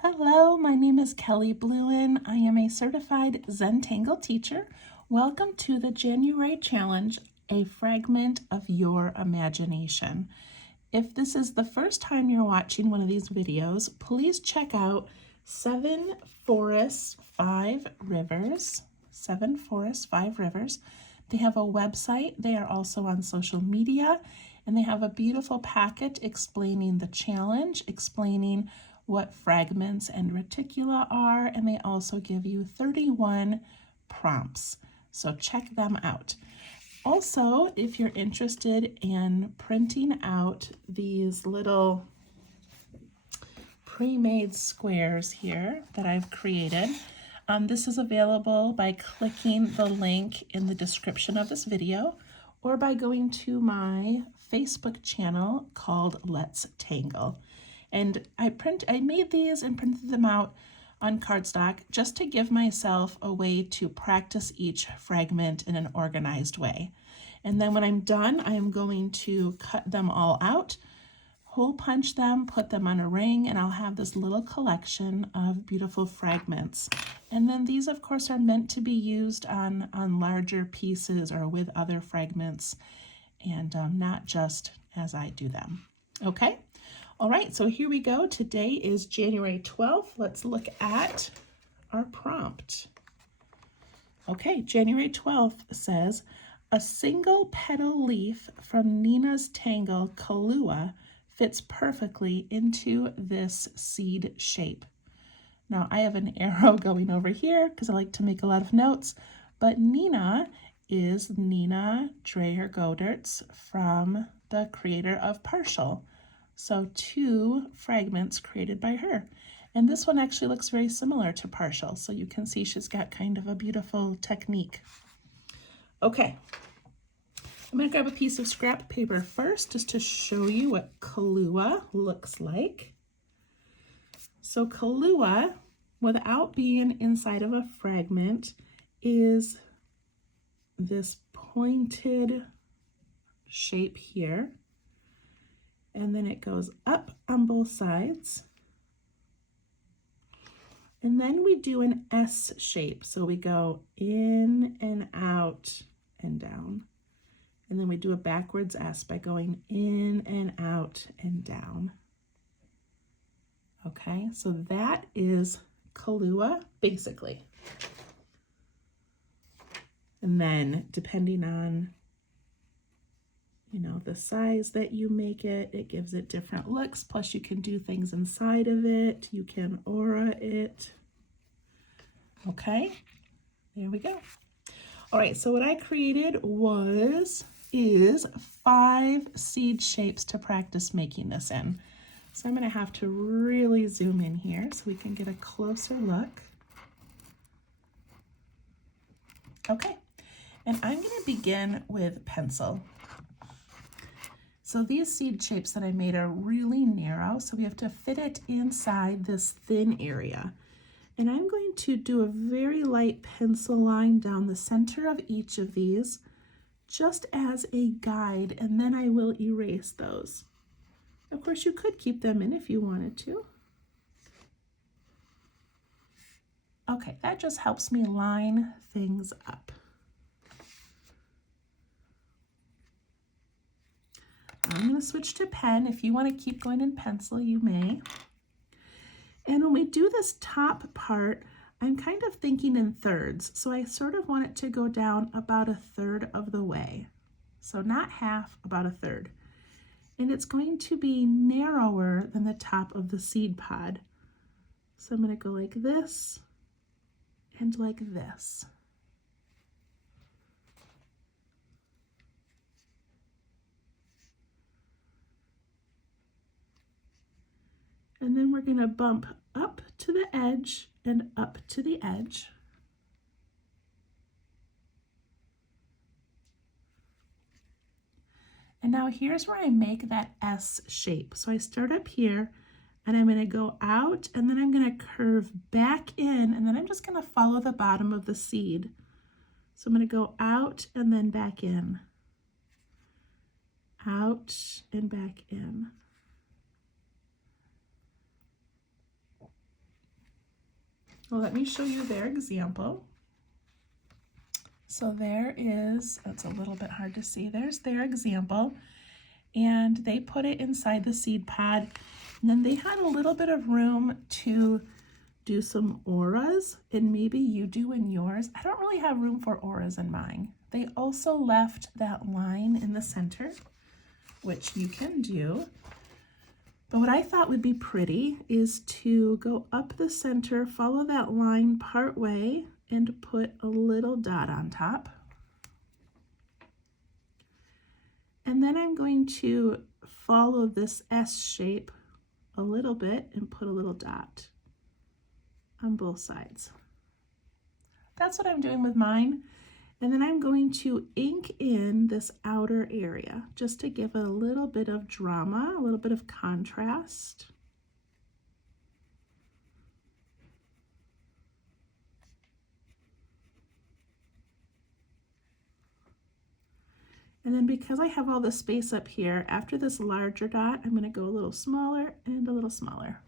Hello, my name is Kelly Bluen. I am a certified Zentangle teacher. Welcome to the January challenge, A Fragment of Your Imagination. If this is the first time you're watching one of these videos, please check out 7 Forests, 5 Rivers. 7 Forests, 5 Rivers. They have a website. They are also on social media, and they have a beautiful packet explaining the challenge, explaining what fragments and reticula are, and they also give you 31 prompts. So check them out. Also, if you're interested in printing out these little pre-made squares here that I've created, this is available by clicking the link in the description of this video or by going to my Facebook channel called Let's Tangle. And I made these and printed them out on cardstock just to give myself a way to practice each fragment in an organized way. And then when I'm done, I am going to cut them all out, hole punch them, put them on a ring, and I'll have this little collection of beautiful fragments. And then these, of course, are meant to be used on larger pieces or with other fragments, and not just as I do them. Okay? All right, so here we go. Today is January 12th. Let's look at our prompt. Okay, January 12th says, a single petal leaf from Nina's tangle Kalua fits perfectly into this seed shape. Now I have an arrow going over here because I like to make a lot of notes, but Nina is Nina Dreyer Godertz, from the creator of Partial. So 2 fragments created by her. And this one actually looks very similar to Partial, so you can see she's got kind of a beautiful technique. Okay, I'm gonna grab a piece of scrap paper first just to show you what Kalua looks like. So Kalua, without being inside of a fragment, is this pointed shape here. And then it goes up on both sides. And then we do an S shape. So we go in and out and down. And then we do a backwards S by going in and out and down. Okay, so that is Kalua, basically. And then depending on the size that you make it, it gives it different looks. Plus you can do things inside of it. You can aura it. Okay, there we go. All right, so what I created is 5 seed shapes to practice making this in. So I'm gonna have to really zoom in here so we can get a closer look. Okay, and I'm gonna begin with pencil. So these seed shapes that I made are really narrow, so we have to fit it inside this thin area. And I'm going to do a very light pencil line down the center of each of these, just as a guide, and then I will erase those. Of course, you could keep them in if you wanted to. Okay, that just helps me line things up. I'm going to switch to pen. If you want to keep going in pencil, you may. And when we do this top part, I'm kind of thinking in thirds. So I sort of want it to go down about 1/3 of the way. So not half, about 1/3. And it's going to be narrower than the top of the seed pod. So I'm going to go like this and like this. And then we're going to bump up to the edge and up to the edge. And now here's where I make that S shape. So I start up here and I'm going to go out and then I'm going to curve back in, and then I'm just going to follow the bottom of the seed. So I'm going to go out and then back in. Out and back in. Well, let me show you their example. So there is, that's a little bit hard to see, there's their example. And they put it inside the seed pod. And then they had a little bit of room to do some auras, and maybe you do in yours. I don't really have room for auras in mine. They also left that line in the center, which you can do. But what I thought would be pretty is to go up the center, follow that line part way, and put a little dot on top. And then I'm going to follow this S shape a little bit and put a little dot on both sides. That's what I'm doing with mine. And then I'm going to ink in this outer area just to give it a little bit of drama, a little bit of contrast. And then because I have all the space up here, after this larger dot, I'm going to go a little smaller and a little smaller.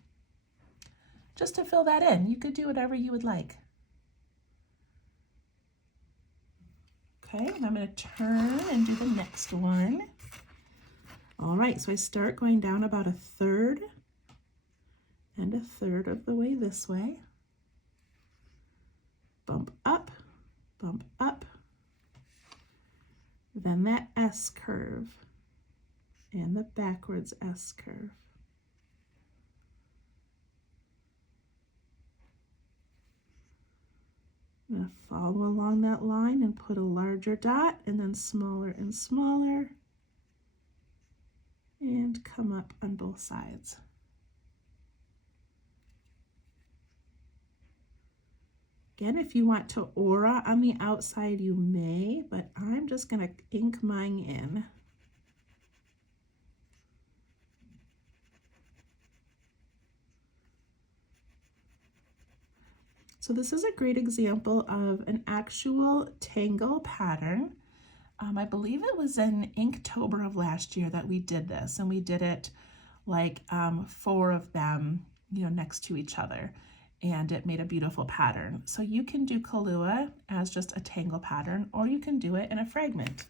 Just to fill that in. You could do whatever you would like. Okay, and I'm going to turn and do the next one. All right, so I start going down about a third and a third of the way this way. Bump up, then that S curve and the backwards S curve. I'm going to follow along that line and put a larger dot and then smaller and smaller and come up on both sides. Again, if you want to aura on the outside, you may, but I'm just going to ink mine in. So this is a great example of an actual tangle pattern. I believe it was in Inktober of last year that we did this, and we did it like 4 of them, next to each other, and it made a beautiful pattern. So you can do Kalua as just a tangle pattern, or you can do it in a fragment.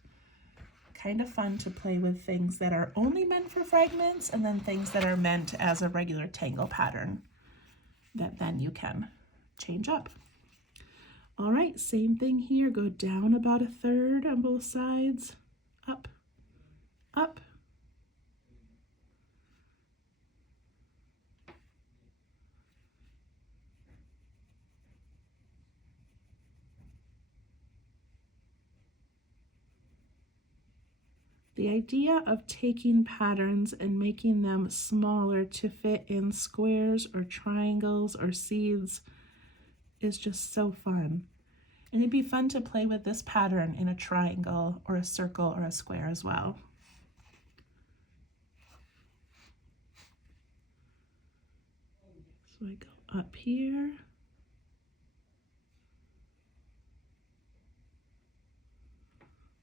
Kind of fun to play with things that are only meant for fragments and then things that are meant as a regular tangle pattern that then you can change up. All right, same thing here. Go down about a third on both sides, up, up. The idea of taking patterns and making them smaller to fit in squares or triangles or seeds is just so fun. And it'd be fun to play with this pattern in a triangle or a circle or a square as well. So I go up here.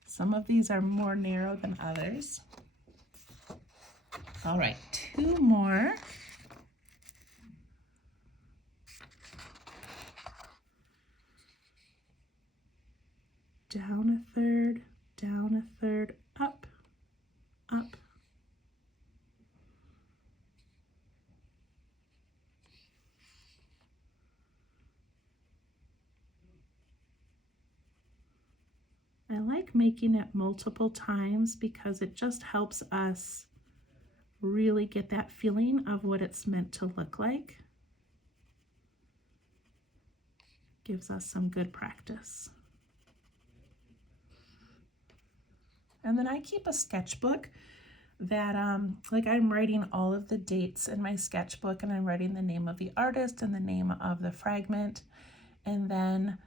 Some of these are more narrow than others. All right, 2 more. Down a third, up, up. I like making it multiple times because it just helps us really get that feeling of what it's meant to look like. Gives us some good practice. And then I keep a sketchbook that like I'm writing all of the dates in my sketchbook, and I'm writing the name of the artist and the name of the fragment. And then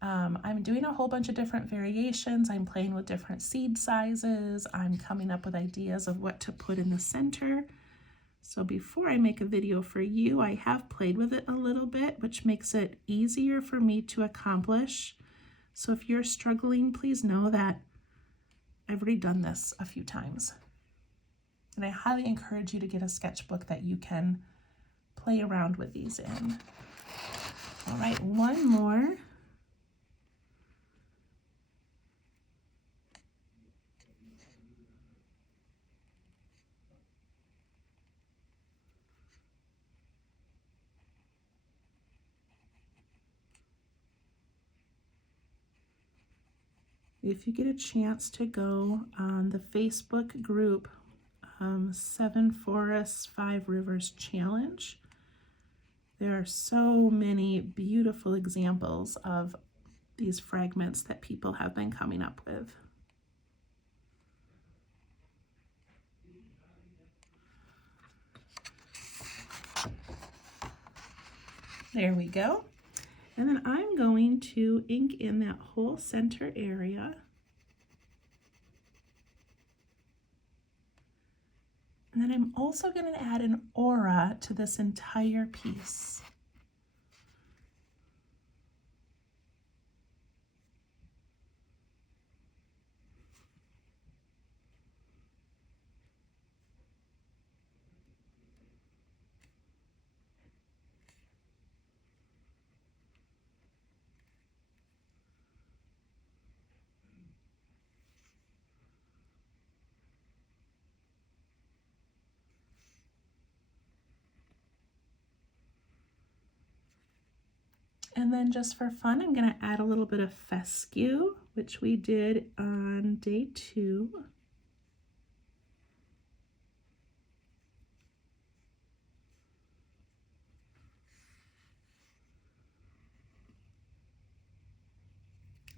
I'm doing a whole bunch of different variations. I'm playing with different seed sizes. I'm coming up with ideas of what to put in the center. So before I make a video for you, I have played with it a little bit, which makes it easier for me to accomplish. So if you're struggling, please know that I've already done this a few times. And I highly encourage you to get a sketchbook that you can play around with these in. All right, one more. If you get a chance to go on the Facebook group, 7 Forests, 5 Rivers Challenge, there are so many beautiful examples of these fragments that people have been coming up with. There we go. And then I'm going to ink in that whole center area. And then I'm also going to add an aura to this entire piece. And then just for fun, I'm going to add a little bit of fescue, which we did on day 2.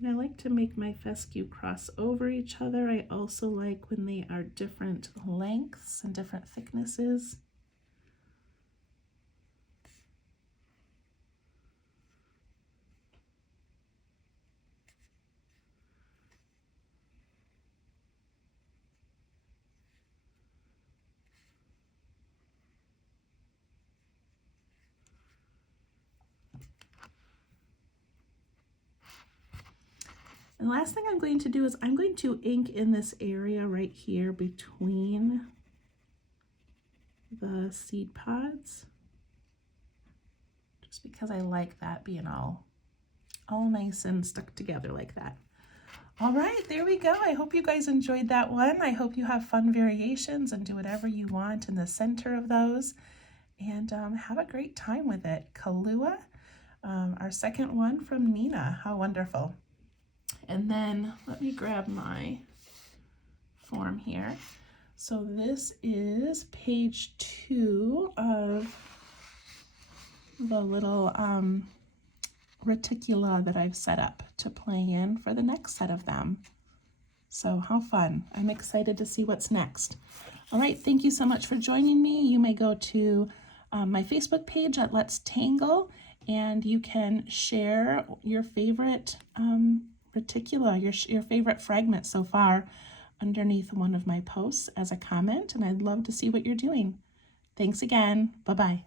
And I like to make my fescue cross over each other. I also like when they are different lengths and different thicknesses. And the last thing I'm going to do is I'm going to ink in this area right here between the seed pods, just because I like that being all nice and stuck together like that. All right, there we go. I hope you guys enjoyed that one. I hope you have fun variations and do whatever you want in the center of those, and have a great time with it. Kalua, our second one from Nina. How wonderful. And then let me grab my form here. So this is page 2 of the little reticula that I've set up to play in for the next set of them. So how fun. I'm excited to see what's next. All right, thank you so much for joining me. You may go to my Facebook page at Let's Tangle, and you can share your favorite reticula, your favorite fragment so far underneath one of my posts as a comment, and I'd love to see what you're doing. Thanks again. Bye-bye.